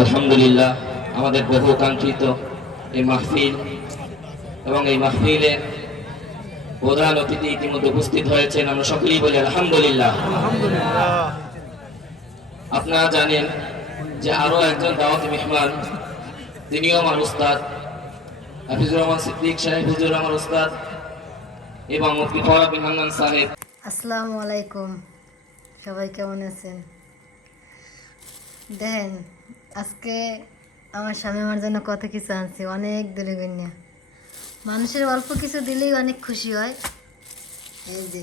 আলহামদুলিল্লাহ, আমাদের বহু কাঙ্ক্ষিত এই মাহফিল এবং এই মাহফিলে প্রধান অতিথি ইতিমধ্যে উপস্থিত হয়েছেন, আমরা সকলেই বলি আলহামদুলিল্লাহ। আপনারা জানেন যে আরও একজন দাওয়াত মেহমান, তিনিও আমার উস্তাদ, হাফিজুর রহমান সিদ্দিক সাহেব, হুজুর আমার উস্তাদ, এবং মুফতি ফরা বিন হান্নান সাহেব। আসসালামু আলাইকুম। সবাই কেমন আছেন? দেখেন আজকে আমার স্বামী আমার জন্য কত কিছু আনছি, অনেক দূরে গণ্যা মানুষের অল্প কিছু দিলেই অনেক খুশি হয়। এই যে,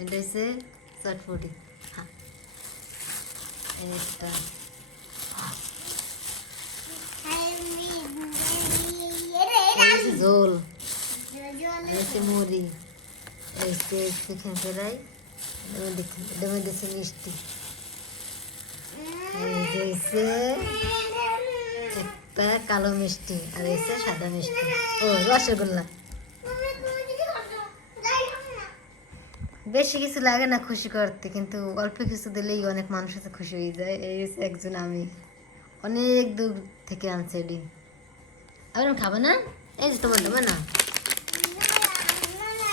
এটা হচ্ছে চটপটি। হ্যাঁ। ঝোল মুড়ি। হচ্ছে চিকেন ফ্রাই এটার মধ্যে মিষ্টি। হচ্ছে একটা কালো মিষ্টি, আর হচ্ছে সাদা মিষ্টি। ও, রসগোল্লা। বেশি কিছু লাগে না খুশি করতে, কিন্তু অল্প কিছু দিলেই অনেক মানুষ হচ্ছে খুশি হয়ে যায়। এই একজন আমি। অনেক দূর থেকে আনছে ডিম। আবার খাবে না? এই যে তোমার দেবে না?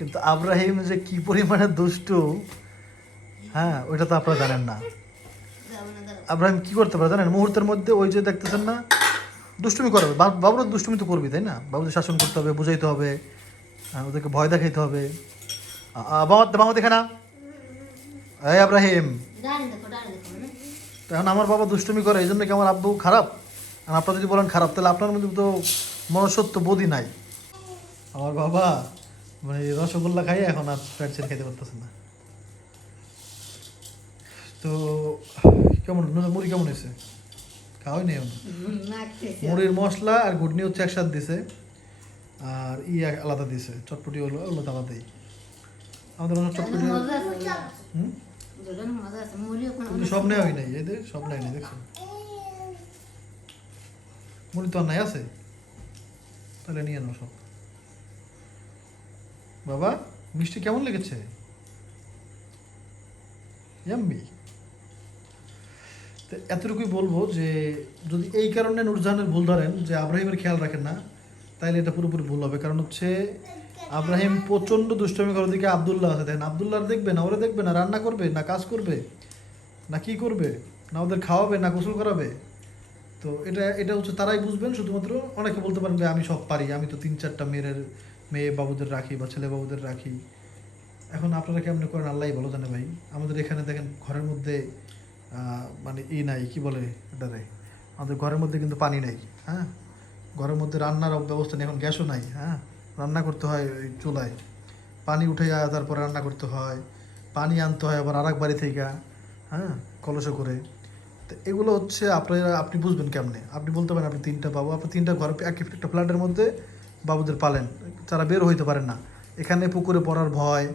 কিন্তু আব্রাহিম যে কি পরিমাণে দুষ্টু হ্যাঁ ওইটা তো আপনারা জানেন না। আব্রাহিম কি করতে পারে জানেন? মুহূর্তের মধ্যে ওই যে দেখতেছেন না, দুষ্টুমি করবে। বাবুরা দুষ্টুমি তো করবি তাই না? বাবুদের শাসন করতে হবে, বুঝাইতে হবে ওদেরকে ভয় দেখাইতে হবে। বাবা দেখে না। এই আব্রাহিম। এখন আমার বাবা দুষ্টুমি করে এই জন্য কি আমার আব্বু খারাপ? আর আপনারা যদি বলেন খারাপ, তাহলে আপনার মধ্যে তো মনুষ্যত্ব বোধই নাই। আমার বাবা মানে রসগোল্লা খাই এখন আর ছেড়ে খেতে পারতেছে না। তো কেমন মুড়ি কেমন হয়েছে? খাওয়াই নেই মুড়ির মশলা আর ঘুটনি হচ্ছে একসাথে দিছে আর ই আলাদা দিছে চটপটি হলো ওগুলো আলাদাই। আমাদের অন্য চটপটি সব নেওয়াই নাই এই যে সব নেয় নাই দেখছ? মুড়ি তো আর নাই আছে? তাহলে নিয়ে নাও সব। বাবা, মিষ্টি কেমন লেগেছে? ইয়াম্মি তো এতটুকুই বলব যে, যদি এই কারণে নুরজাহানের ভুল ধরেন, যে আব্রাহিমের খেয়াল রাখেন না, তাইলে এটা পুরোপুরি ভুল হবে। কারণ হচ্ছে, আব্রাহিম প্রচণ্ড দুষ্টমি করার দিকে আবদুল্লাহ আছে। দেখেন আবদুল্লাহ দেখবে না, ওরা দেখবে না, রান্না করবে, না কাজ করবে, না কি করবে, না ওদের খাওয়াবে, না গোসল করাবে। তো এটা এটা হচ্ছে তারাই বুঝবেন, শুধুমাত্র অনেকে বলতে পারেন যে আমি সব পারি, আমি তো তিন চারটা মেয়ের মেয়ে বাবুদের রাখি বা ছেলে বাবুদের রাখি। এখন আপনারা কেমন করেন? আল্লাহ ভালো জানে ভাই। আমাদের এখানে দেখেন, ঘরের মধ্যে মানে ই নাই, কি বলে এটারে? আমাদের ঘরের মধ্যে কিন্তু পানি নাই হ্যাঁ? ঘরের মধ্যে রান্নার ব্যবস্থা নেই, এখন গ্যাসও নাই হ্যাঁ? রান্না করতে হয় ওই চুলায়। পানি উঠে যায় তারপরে রান্না করতে হয়। পানি আনতে হয় আবার আরেক বাড়ি থেকে হ্যাঁ? কলসে করে। তো এগুলো হচ্ছে আপনারা আপনি বুঝবেন কেমনে? আপনি বলতে পারেন, আপনি তিনটা বাবু, আপনি তিনটা ঘর, এক একটা ফ্ল্যাটের মধ্যে বাবুদের পালেন, তারা বের হইতে পারেন না। এখানে পুকুরে পড়ার ভয়,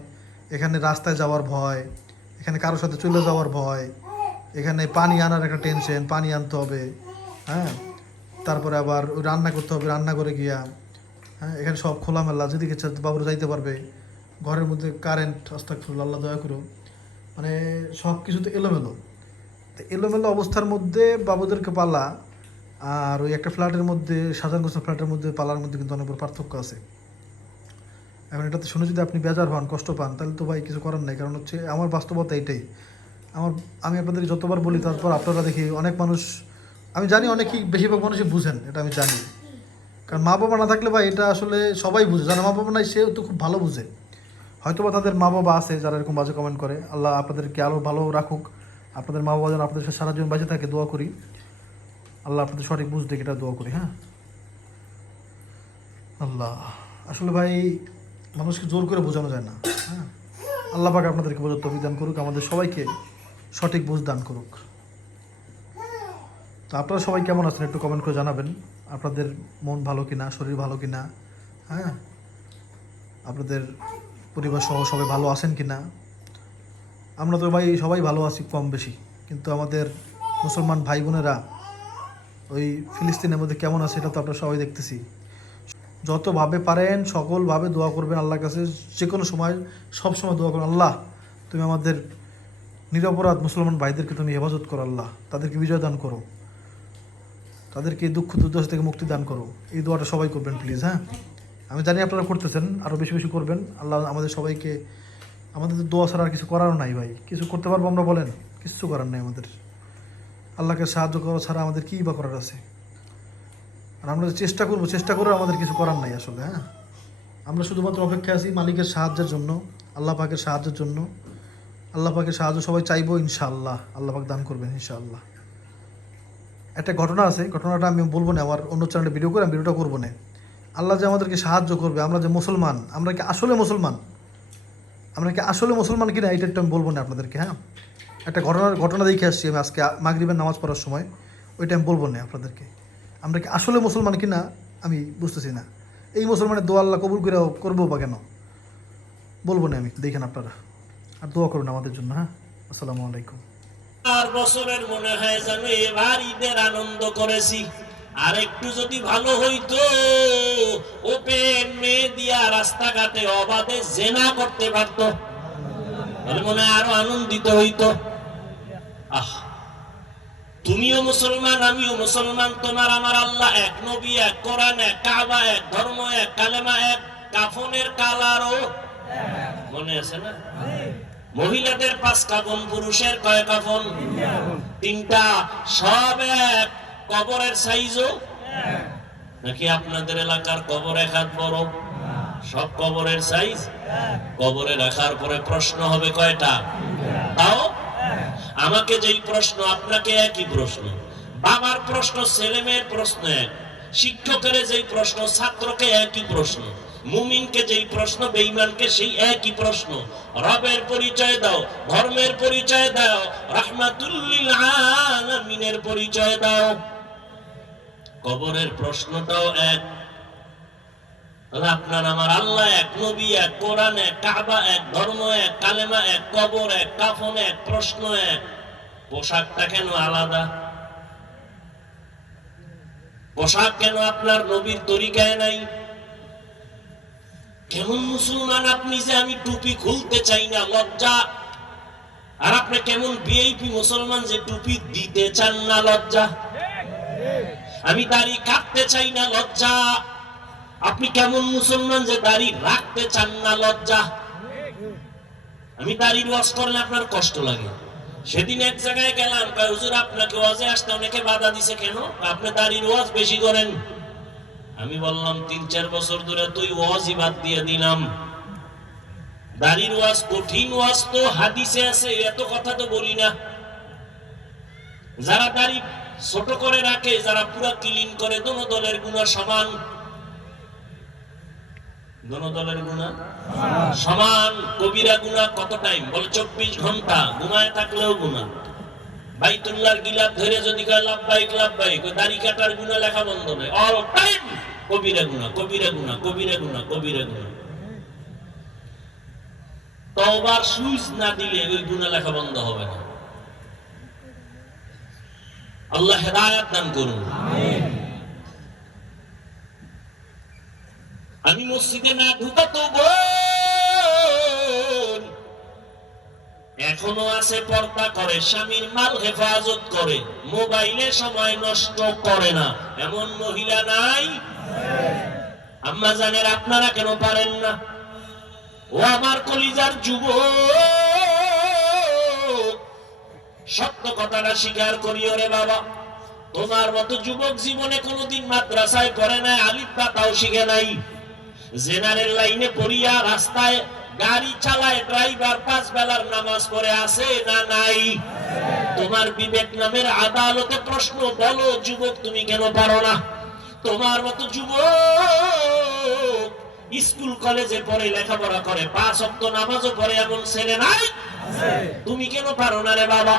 এখানে রাস্তায় যাওয়ার ভয়, এখানে কারোর সাথে চলে যাওয়ার ভয়, এখানে পানি আনার একটা টেনশন পানি আনতে হবে হ্যাঁ? তারপরে আবার রান্না করতে হবে রান্না করে গিয়া হ্যাঁ? এখানে সব খোলামেলা, যেদিকে বাবুরা যাইতে পারবে। ঘরের মধ্যে কারেন্ট আস্তাকফিরুল্লাহ আল্লাহ দয়া করো মানে সব কিছুতে এলোমেলো। তো এলোমেলো অবস্থার মধ্যে বাবুদেরকে পালা আর ওই একটা ফ্ল্যাটের মধ্যে, সাজান গোছানো ফ্ল্যাটের মধ্যে, পালার মধ্যে কিন্তু অনেক বড় পার্থক্য আছে। এখন এটাতে শুনে যদি আপনি বেজার হন, কষ্ট পান, তাহলে তো ভাই কিছু করার নাই। কারণ হচ্ছে আমার বাস্তবতা এটাই। আমার, আমি আপনাদেরকে যতবার বলি, তারপর আপনারা দেখি অনেক মানুষ, আমি জানি অনেকেই বেশিরভাগ মানুষই বুঝেন, এটা আমি জানি। কারণ মা বাবা না থাকলে ভাই এটা আসলে সবাই বুঝে। যারা মা বাবা নাই, সেও তো খুব ভালো বুঝে। হয়তো বা তাদের মা বাবা আছে, যারা এরকম বাজে কমেন্ট করে। আল্লাহ আপনাদেরকে আরও ভালো রাখুক। আপনাদের মা বাবা যেন আপনাদের সাথে সারা জীবন বাজে থাকে, দোয়া করি। আল্লাহ আপনাদের সঠিক বুঝ দেখে এটা দোয়া করি হ্যাঁ? আল্লাহ। আসলে ভাই, মানুষকে জোর করে বোঝানো যায় না হ্যাঁ? আল্লাহ পাক আপনাদেরকে বোঝার তফিক দান করুক, আমাদের সবাইকে সঠিক বুঝ দান করুক। তো আপনারা সবাই কেমন আছেন একটু কমেন্ট করে জানাবেন। আপনাদের মন ভালো কিনা, শরীর ভালো কিনা হ্যাঁ? আপনাদের পরিবার সহ সবাই ভালো আছেন কিনা? আমরা তো ভাই সবাই ভালো আছি, কম বেশি। কিন্তু আমাদের মুসলমান ভাই বোনেরা ওই ফিলিস্তিনের মধ্যে কেমন আছে এটা তো আপনারা সবাই দেখতেছি। যতভাবে পারেন সকলভাবে দোয়া করবেন আল্লাহর কাছে। যে কোনো সময়, সব সময় দোয়া করবেন আল্লাহ, তুমি আমাদের নিরপরাধ মুসলমান ভাইদেরকে তুমি হেফাজত করো, আল্লাহ, তাদেরকে বিজয় দান করো। তাদেরকে দুঃখ দুর্দশা থেকে মুক্তি দান করো। এই দোয়াটা সবাই করবেন প্লিজ হ্যাঁ? আমি জানি আপনারা করতেছেন আরও বেশি বেশি করবেন। আল্লাহ আমাদের সবাইকে, আমাদের দোয়া ছাড়া আর কিছু করার নাই ভাই। কিছু করতে পারব আমরা বলেন কিছু করার নাই আমাদের। আল্লাহকে সাহায্য করা ছাড়া আমাদের কী বা করার আছে? আর আমরা চেষ্টা করব, চেষ্টা করে আমাদের কিছু করার নাই আসলে হ্যাঁ? আমরা শুধুমাত্র অপেক্ষায় আছি মালিকের সাহায্যের জন্য, আল্লাহ পাকের সাহায্যের জন্য। আল্লাহ পাকের সাহায্য সবাই চাইব ইনশাআল্লাহ, আল্লাহ পাক দান করবেন ইনশাআল্লাহ। একটা ঘটনা আছে, ঘটনাটা আমি বলব না, আমার অন্য চ্যানেলে ভিডিও করে, আমি ভিডিওটা করব না। আল্লাহ যে আমাদেরকে সাহায্য করবে, আমরা যে মুসলমান, আমরা কি আসলে মুসলমান? আমরা কি আসলে মুসলমান কিনা এইটা একটু আমি বলব না আপনাদেরকে হ্যাঁ? একটা ঘটনার ঘটনা দেখে আসছি আমি আজকে মাগরিবের নামাজ পড়ার সময়। ওইটা আমি বলব না আপনাদেরকে। আমরা কি আসলে মুসলমান কিনা, আমি বুঝতেছি না। এই মুসলমানের দোয়া আল্লাহ কবুল করে করব বা কেন? বলব না আমি, দেখেন আপনারা। আর দোয়া করুন আমাদের জন্য হ্যাঁ? আসসালামু আলাইকুম। আর বছরের মনে হয় যেন এবার ঈদের আনন্দ করেছি। আর একটু যদি ভালো হইতো, ওপেন মেয়ে দিয়া রাস্তাঘাটে অবাধে জেনা করতে পারত। মনে আরও আনন্দিত হইতো। আহ, তুমিও মুসলমান, আমিও মুসলমান, তোমার আমার আল্লাহ এক, নবী এক, কোরআন এক, কাবা এক, ধর্ম এক, কালেমা এক, কাফনের কালারও মনে আছে না? মহিলাদের পাঁচ কাফন, পুরুষের কয় কাফন? তিনটা। সব এক। কবরের সাইজও নাকি আপনাদের এলাকার কবর এক হাত বড়? সব কবরের সাইজ কবরে রাখার পরে প্রশ্ন হবে কয়টা? তাও আমাকে যেই প্রশ্ন, আপনাকে একই প্রশ্ন। বাবার প্রশ্ন, ছেলে মেয়ের প্রশ্ন এক। শিক্ষকের যেই প্রশ্ন, ছাত্রকে একই প্রশ্ন। মুমিনকে যেই প্রশ্ন সেই একই প্রশ্ন। রবের পরিচয় দাও, ধর্মের পরিচয় দাও, রাহমাতুল্লিল আলামিনের পরিচয় দাও। কবরের প্রশ্নটাও এক। আপনার আমার আল্লাহ এক, নবী এক, কোরআন এক, কাবা এক, ধর্ম এক, কালেমা এক, কবর এক, কাফন এক, প্রশ্ন এক। পোশাকটা কেন আলাদা? পোশাক কেন আপনার নবীর তরিকায় নাই? কেমন মুসলমান আপনি যে আমি টুপি খুলতে চাই না, লজ্জা? আর আপনি কেমন ভিআইপি মুসলমান যে টুপি দিতে চান না, লজ্জা? আমি দাড়ি কাটতে চাই না, লজ্জা? আপনি কেমন মুসলমান যে দাড়ি রাখতে চান না, লজ্জা? আমি দাড়ির ওয়াজ করলে আপনার কষ্ট লাগে। সেদিন এক জায়গায় গেলাম হুজুর, আপনাকে ওয়াজে আসতে অনেকে বাধা দিছে কেন? আপনি দাড়ির ওয়াজ বেশি করেন। আমি বললাম, তিন, চার বছর ধরে তুই ওয়াজই বাদ দিয়ে দিলাম। দাড়ির ওয়াজ কঠিন ওয়াজ তো হাদিসে আছে, এত কথা তো বলি না। যারা দাড়ি ছোট করে রাখে, যারা পুরা ক্লিন করে, দোনো দলের গুণা সমান। দোনো চব্বিশ ঘণ্টা। ঘুমায় থাকলেও গুণা। বাইতুল্লাহর কবিরা গুণা কবিরা গুণা কবিরা গুণা কবিরা গুণা। তবার না দিলে ওই গুণা লেখা বন্ধ হবে না। আল্লাহ হেদায়াত দান করুন। আমি মসজিদে না ঢুকাতো বোন। এখনও আছে পর্দা করে, স্বামীর মাল হেফাজত করে, মোবাইলে সময় নষ্ট করে না। এমন মহিলা নাই? আম্মা জানের আপনারা কেন পারেন না? ও আমার কলিজার যুব সত্য কথাটা স্বীকার করিও রে বাবা। তোমার মতো যুবক জীবনে কোনোদিন মাদ্রাসায় পড়ে নাই, আলিফ তাও শিখে নাই। জেনারেল লাইনে পড়িয়া রাস্তায় গাড়ি চালায়, ড্রাইভার পাঁচ বেলার নামাজ পড়ে আছে না নাই? তোমার বিবেক নামের আদালতে প্রশ্ন, বলো, যুবক, তুমি কেন পারো না? তোমার মতো যুবক স্কুল, কলেজে পড়ে, লেখাপড়া করে, পাঁচ অক্ত নামাজও পড়ে এমন ছেলে নাই? তুমি কেন পারো না রে বাবা?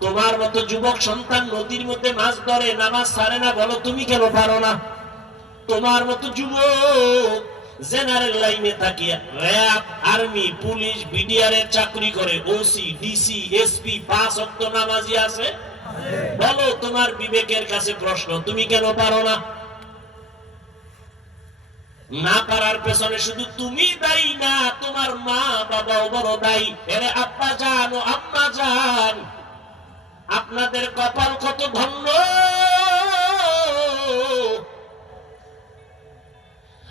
তোমার মতো যুবক সন্তান নদীর মধ্যে মাছ ধরে, নামাজ ছাড়ে না, বলো, তুমি কেন পারো না? তোমার মতো যুবক, জেনারেল লাইনে থাকিয়া র্যাব, আর্মি, পুলিশ, বিডিআর এর চাকরি করে ওসি ডিসি এসপি পাঁচ অক্ত নামাজি আছে? বলো, তোমার বিবেকের কাছে প্রশ্ন, তুমি কেন পারো না? না পারার পেছনে শুধু তুমি দায়ী না, তোমার মা বাবাও বড় দায়ী। এরে আব্বা জান ও আম্মা জান, আপনাদের কপাল কত ধন্য?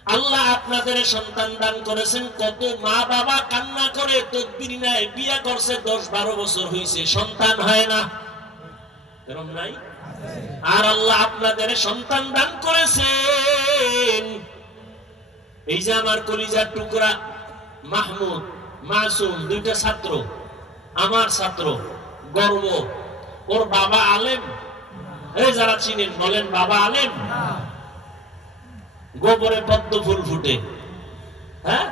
আল্লাহ আপনাদের সন্তান দান করেছেন, কত মা বাবা কান্না করে তদবির নেয়, বিয়া করছে দশ বারো বছর হয়েছে সন্তান হয় না। এরকম নাই? আর আল্লাহ আপনাদের সন্তান দান করেছেন। এই যে আমার কলিজার টুকরা, মাহমুদ, মাসুম, দুইটা ছাত্র, আমার ছাত্র, গর্ব। ওর বাবা আলেম। এই যারা চিনেন, বলেন বাবা আলেম। গোবরে পদ্ম ফুল ফুটে। হ্যাঁ?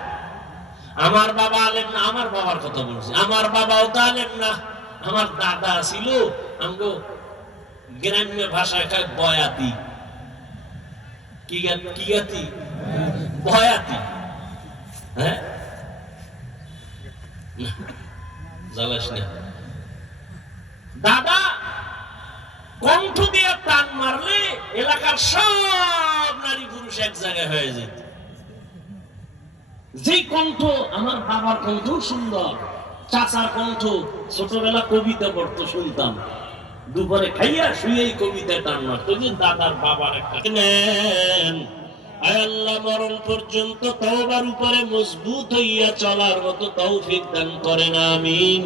আমার বাবা আলেন না, আমার বাবার কথা বলছি। আমার বাবাও তো আলেম না। আমার দাদা ছিল, আমগো গ্রাম্য ভাষায় কয় বয়াতি। কি কি গাতি বয়াতি। হ্যাঁ? দাদা, কণ্ঠ দিয়ে টান মারলে এলাকার সব পুরুষ এক জায়গায় হয়ে যেত যে কণ্ঠ আমার বাবার কণ্ঠ সুন্দর চাচার কণ্ঠ ছোটবেলা কবিতা পড়তো শুনতাম দুপুরে খাইয়া শুয়েই কবিতা টান মারতো যে দাদার বাবার একটা নেন আয় আল্লাহ মরণ পর্যন্ত তওবার উপরে মজবুত হইয়া চলার মতো তৌফিক দান করেন আমিন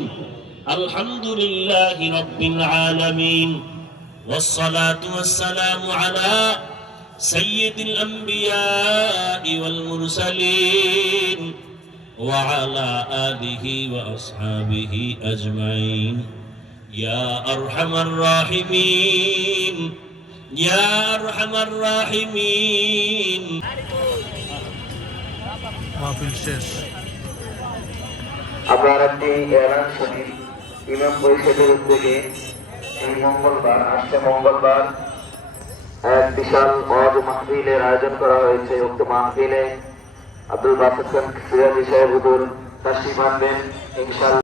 আলহামদুলিল্লাহি রাব্বিল আলামিন والصلاة والسلام على سيد الأنبياء والمرسلين وعلى آله وأصحابه أجمعين يا أرحم الراحمين يا أرحم الراحمين মাহফিল শেষ আপনার একটি এলান শুনি ইমাম পরিষদের উদ্যোগে এই মঙ্গলবার আসছে মঙ্গলবার এক বিশাল ওয়াজ মাহফিলের আয়োজন করা হয়েছে। উক্ত মাহফিলে আব্দুল বাসেদ খান, সিরাজি সাহেব হুদুর তাশরিফ আনবেন ইনশাআল্লাহ।